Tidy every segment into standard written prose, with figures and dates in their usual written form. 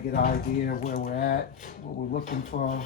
of get an idea of where we're at, what we're looking for.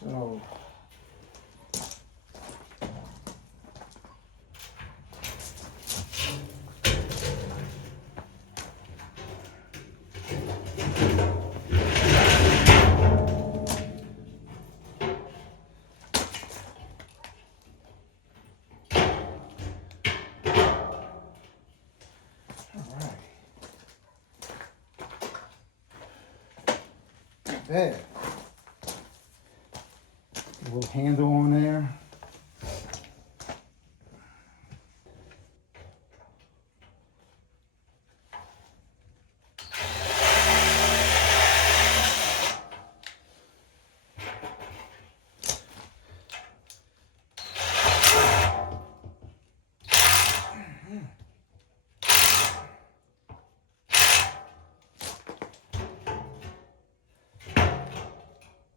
So bed. A little handle on there.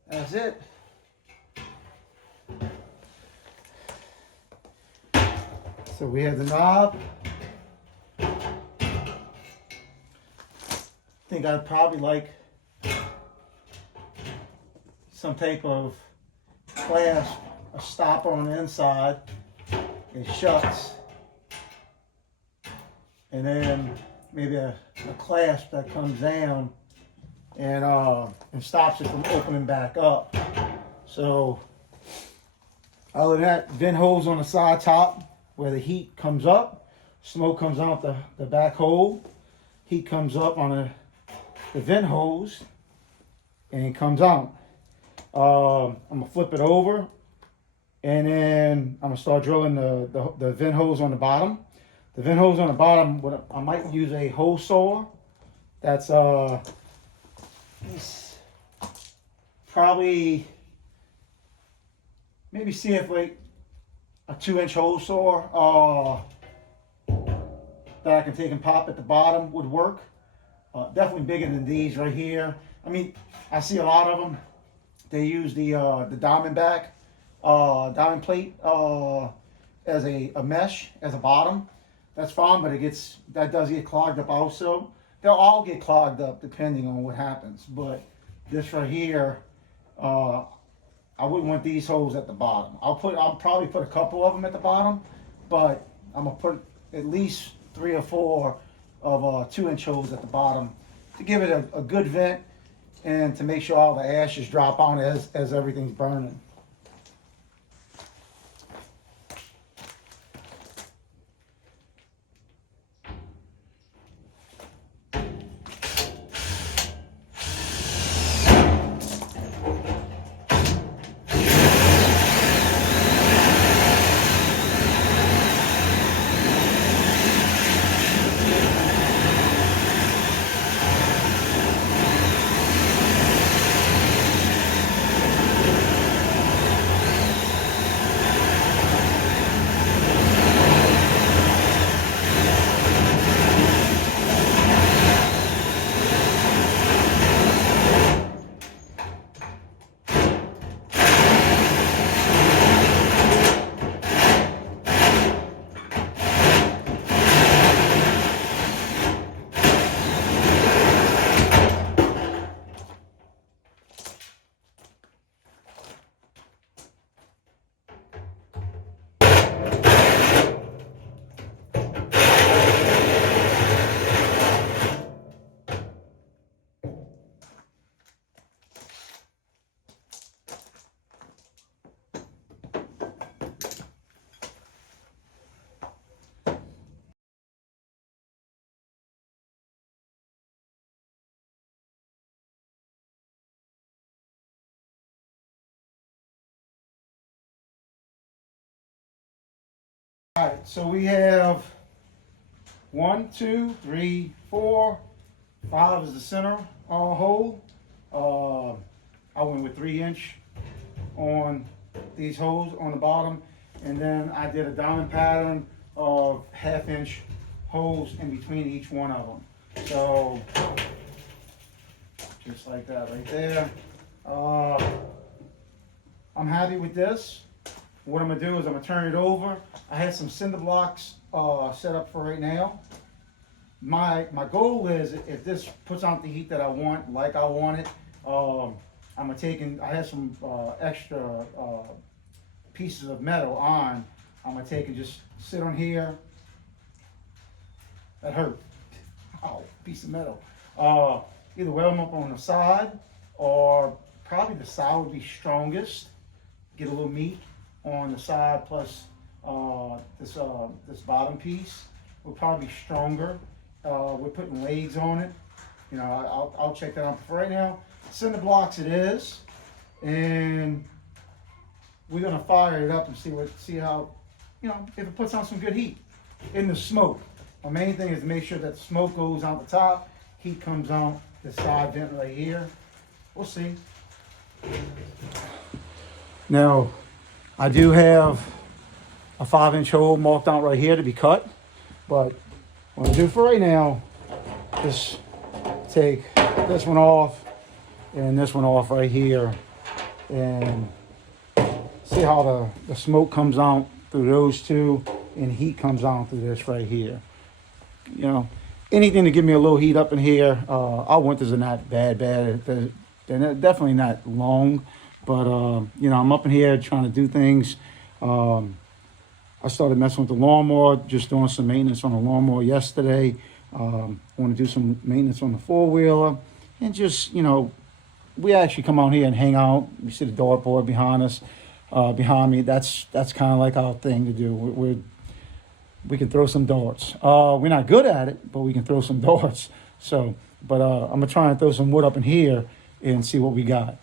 That's it. So we have the knob. I think I'd probably like some type of clasp, a stopper on the inside. It shuts. And then maybe a clasp that comes down and stops it from opening back up. So other than that, vent hose on the side top where the heat comes up, smoke comes out the back hole, heat comes up on the vent hose and it comes out. I'm gonna flip it over and then I'm gonna start drilling the vent hose on the bottom. The vent hose on the bottom, I might use a hole saw. That's probably, maybe see if like a 2-inch hole saw that I can take and pop at the bottom would work. Definitely bigger than these right here. I mean, I see a lot of them. They use the diamond plate as a mesh as a bottom. That's fine, but that does get clogged up also. They'll all get clogged up depending on what happens. But this right here, I wouldn't want these holes at the bottom. I'll probably put a couple of them at the bottom, but I'm gonna put at least 3 or 4 of 2-inch holes at the bottom to give it a good vent and to make sure all the ashes drop on as everything's burning. All right, so we have 1, 2, 3, 4, 5 is the center hole. I went with 3-inch on these holes on the bottom, and then I did a diamond pattern of 1/2-inch holes in between each one of them. So just like that right there. I'm happy with this. What I'm gonna do is I'm gonna turn it over. I had some cinder blocks set up for right now. My goal is, if this puts out the heat that I want, like I want it, I'm gonna take in, I have some extra pieces of metal on. I'm gonna take and just sit on here. That hurt. Ow, piece of metal. Either weld them up on the side, or probably the side would be strongest. Get a little meat on the side, plus this bottom piece will probably be stronger. We're putting legs on it. You know, I'll check that out. For right now, cinder blocks it is, and we're gonna fire it up and see how, you know, if it puts on some good heat in the smoke. My main thing is to make sure that the smoke goes out the top, heat comes out the side vent right here. We'll see. Now, I do have a 5-inch hole marked out right here to be cut, but what I'll do for right now, just take this one off and this one off right here, and see how the smoke comes out through those two, and heat comes out through this right here. You know, anything to give me a little heat up in here. Our winters are not bad. They're definitely not long, but you know, I'm up in here trying to do things. I started messing with the lawnmower, just doing some maintenance on the lawnmower yesterday. I want to do some maintenance on the 4-wheeler, and just, you know, we actually come out here and hang out. You see the dartboard behind us, behind me. That's kind of like our thing to do. We can throw some darts. We're not good at it, but we can throw some darts. So, but I'm gonna try and throw some wood up in here and see what we got.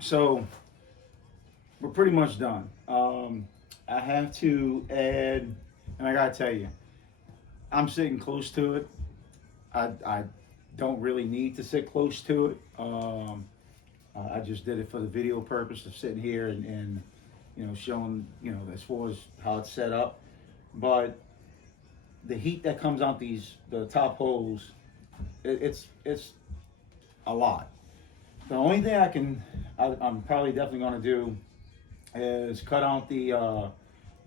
So we're pretty much done. I have to add, and I gotta tell you, I'm sitting close to it. I don't really need to sit close to it. I just did it for the video purpose of sitting here and you know, showing, you know, as far as how it's set up. But the heat that comes out the top holes, it's a lot. The only thing I'm probably definitely gonna do is cut out you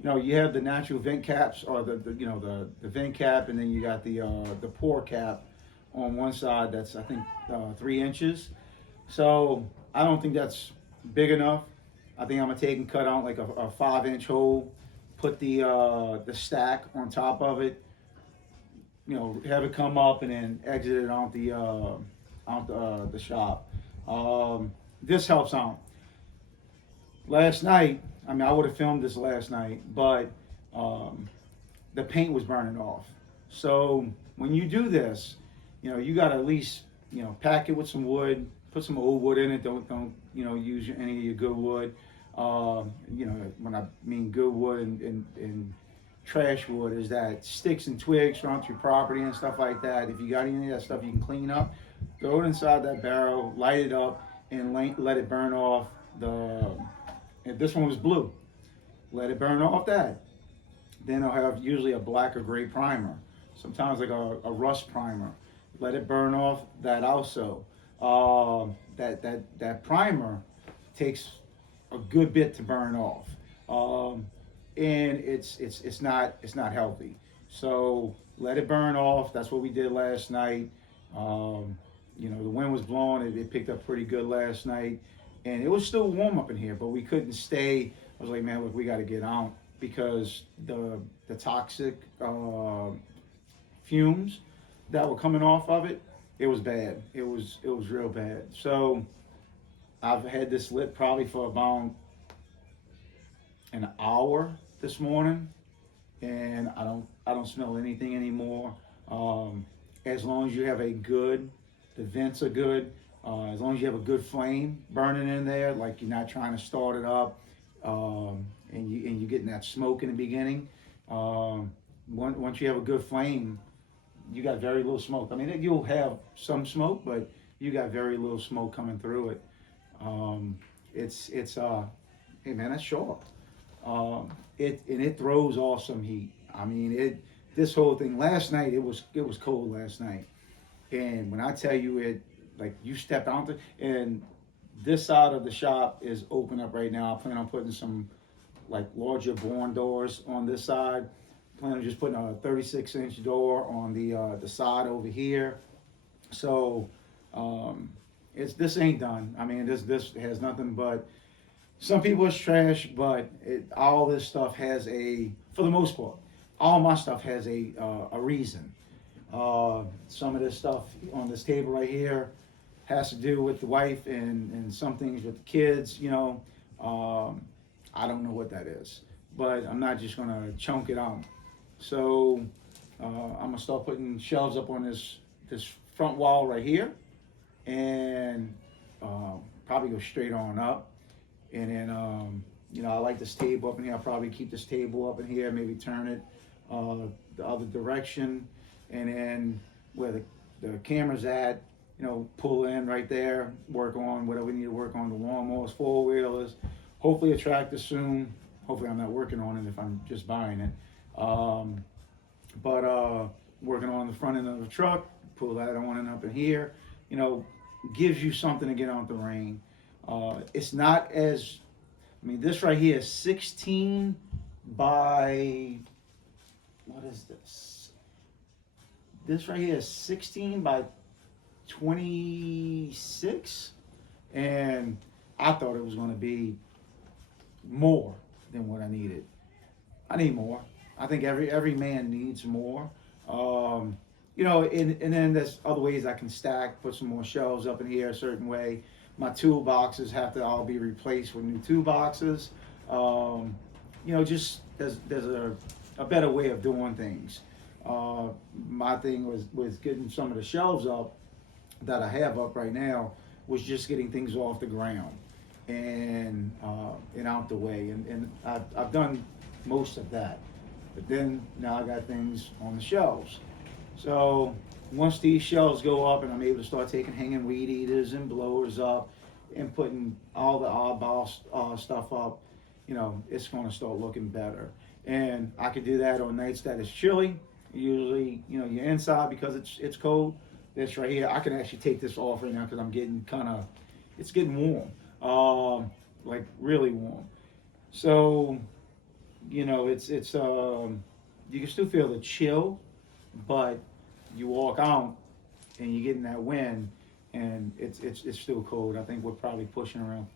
know, you have the natural vent caps, or you know, the vent cap, and then you got the pour cap on one side. That's, I think, 3 inches. So I don't think that's big enough. I think I'm gonna take and cut out like a 5-inch hole, put the stack on top of it. You know, have it come up and then exit it out the shop. This helps out. Last night, I mean, I would have filmed this last night, but the paint was burning off. So when you do this, you know, you got to at least, you know, pack it with some wood, put some old wood in it. Don't you know, use any of your good wood. You know, when I mean good wood and trash wood, is that sticks and twigs around your property and stuff like that. If you got any of that stuff, you can clean up, throw it inside that barrel, light it up, and let it burn off and this one was blue. Let it burn off that. Then I'll have usually a black or gray primer. Sometimes like a rust primer. Let it burn off that also. That primer takes a good bit to burn off. And it's not healthy. So let it burn off. That's what we did last night. You know, the wind was blowing. It picked up pretty good last night. And it was still warm up in here, but we couldn't stay. I was like, man, look, we got to get out, because the toxic fumes that were coming off of it. It was bad. It was real bad. So I've had this lit probably for about an hour this morning, and I don't smell anything anymore. As long as you have the vents are good. As long as you have a good flame burning in there, like you're not trying to start it up, and you're getting that smoke in the beginning. Once you have a good flame, you got very little smoke. I mean, you'll have some smoke, but you got very little smoke coming through it. Hey man, that's sharp. It throws off some heat. I mean, this whole thing last night, it was cold last night, and when I tell you like you step out and this side of the shop is open up right now. I plan on putting some like larger barn doors on this side. Plan on just putting a 36-inch door on the side over here. So this ain't done. I mean, this has nothing but, some people it's trash, but all this stuff has for the most part, all my stuff has a reason. Some of this stuff on this table right here has to do with the wife and some things with the kids, you know. I don't know what that is, but I'm not just gonna chunk it out. So I'm gonna start putting shelves up on this front wall right here, and probably go straight on up. And then you know, I like this table up in here. I'll probably keep this table up in here, maybe turn it the other direction, and then where the camera's at, you know, pull in right there, work on whatever we need to work on, the lawnmowers, four-wheelers, hopefully a tractor soon. Hopefully I'm not working on it if I'm just buying it. But working on the front end of the truck, pull that on and up in here, you know, gives you something to get out the rain. It's not as, I mean, this right here is 16 by, what is this? This right here is 16 by 26, and I thought it was going to be more than what I needed. I need more. I think every man needs more. You know, and then there's other ways I can stack, put some more shelves up in here a certain way. My toolboxes have to all be replaced with new toolboxes. You know, just there's a better way of doing things. My thing was getting some of the shelves up that I have up right now, was just getting things off the ground and out the way. And I've done most of that. But then now I got things on the shelves. So once these shelves go up and I'm able to start taking hanging weed eaters and blowers up and putting all the oddball stuff up, you know, it's going to start looking better. And I could do that on nights that it's chilly. Usually, you know, you're inside because it's cold. This right here, I can actually take this off right now because I'm getting it's getting warm, like really warm. So, you know, it's you can still feel the chill, but you walk out and you're getting that wind, and it's still cold. I think we're probably pushing around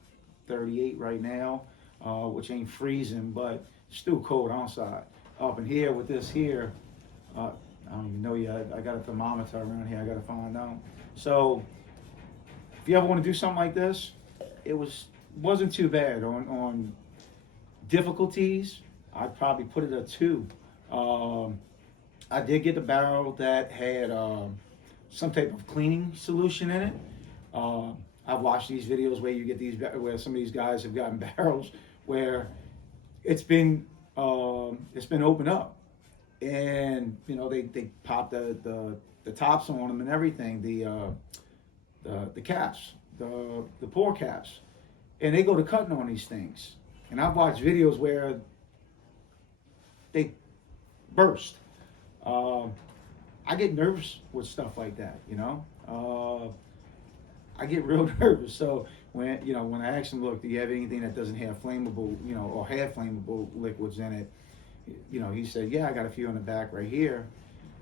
38 right now, which ain't freezing, but still cold outside. Up in here with this here, I don't even know yet. I got a thermometer around here. I got to find out. So if you ever want to do something like this, it wasn't too bad on difficulties. I'd probably put it at 2. I did get a barrel that had some type of cleaning solution in it. I've watched these videos where you get where some of these guys have gotten barrels where it's been opened up, and you know they pop the tops on them and everything, the caps, the pour caps, and they go to cutting on these things. And I've watched videos where they burst. I get nervous with stuff like that, you know. I get real nervous. So when I asked him, look, do you have anything that doesn't have flammable, you know, or have flammable liquids in it? You know, he said, yeah, I got a few in the back right here.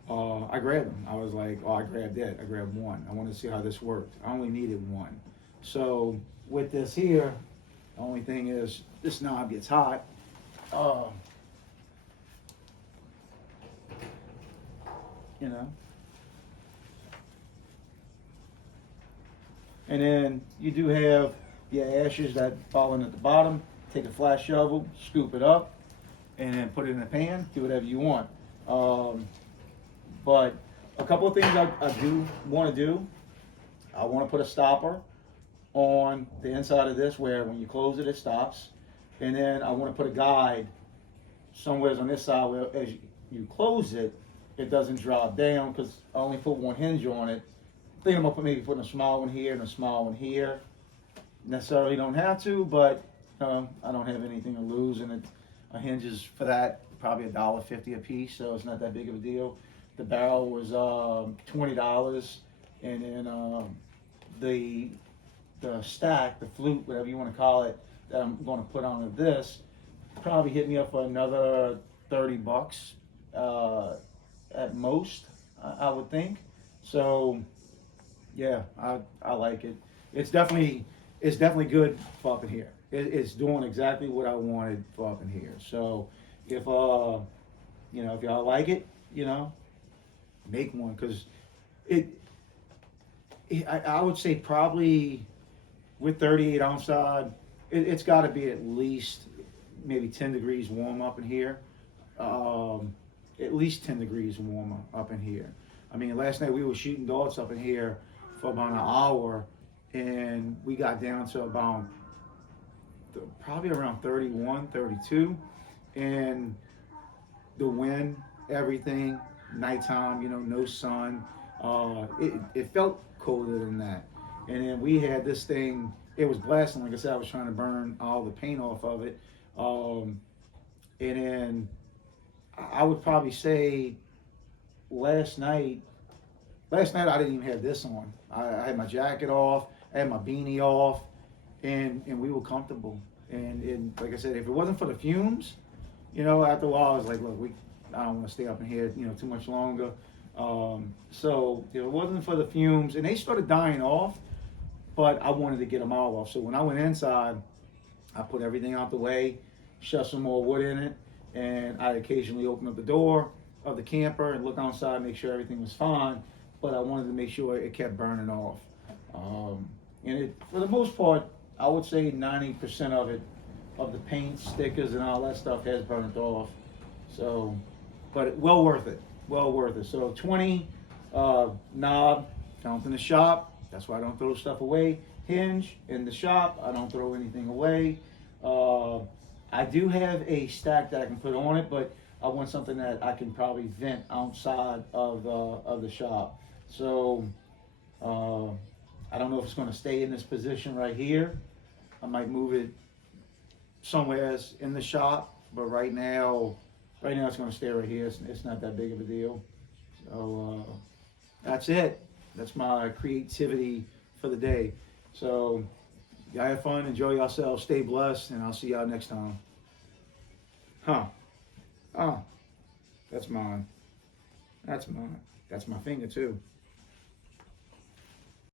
I grabbed them. I was like, oh, I grabbed it. I grabbed one. I wanted to see how this worked. I only needed one. So with this here, the only thing is this knob gets hot. you know. And then you do have your ashes that fall in at the bottom. Take a flat shovel, scoop it up, and then put it in a pan. Do whatever you want. But a couple of things I do want to do. I want to put a stopper on the inside of this where when you close it, it stops. And then I want to put a guide somewhere on this side where as you close it, it doesn't drop down because I only put one hinge on it. I think I'm going to maybe putting a small one here and a small one here. Necessarily don't have to, but I don't have anything to lose, and it hinges for that probably $1.50 a piece, so it's not that big of a deal. The barrel was $20, and then the stack, the flute, whatever you want to call it, that I'm going to put onto this, probably hit me up for another $30 at most, I would think. So yeah, I like it. It's definitely good for up in here. It's doing exactly what I wanted for up in here. So if if y'all like it, make one, because I would say probably with 38 ounce side, it's got to be at least maybe 10 degrees warm up in here. At least 10 degrees warmer up in here. I mean, last night we were shooting darts up in here for about an hour, and we got down to about probably around 31, 32, and the wind, everything, nighttime, no sun. It felt colder than that. And then we had this thing, it was blasting. Like I said, I was trying to burn all the paint off of it. And then I would probably say last night I didn't even have this on. I had my jacket off, I had my beanie off, and we were comfortable. And like I said, if it wasn't for the fumes, after a while I was like, look, I don't want to stay up in here, too much longer. So if it wasn't for the fumes, and they started dying off, but I wanted to get them all off. So when I went inside, I put everything out the way, shoved some more wood in it, and I'd occasionally open up the door of the camper and look outside, make sure everything was fine, but I wanted to make sure it kept burning off. And for the most part, I would say 90% of the paint, stickers, and all that stuff has burnt off. So, but well worth it. So 20 knob, found in the shop. That's why I don't throw stuff away. Hinge in the shop. I don't throw anything away. I do have a stack that I can put on it, but I want something that I can probably vent outside of the shop. So I don't know if it's going to stay in this position right here. I might move it somewhere else in the shop, but right now it's going to stay right here. It's not that big of a deal. So that's it. That's my creativity for the day. So y'all have fun, enjoy yourselves, stay blessed, and I'll see y'all next time. That's mine. That's my finger too.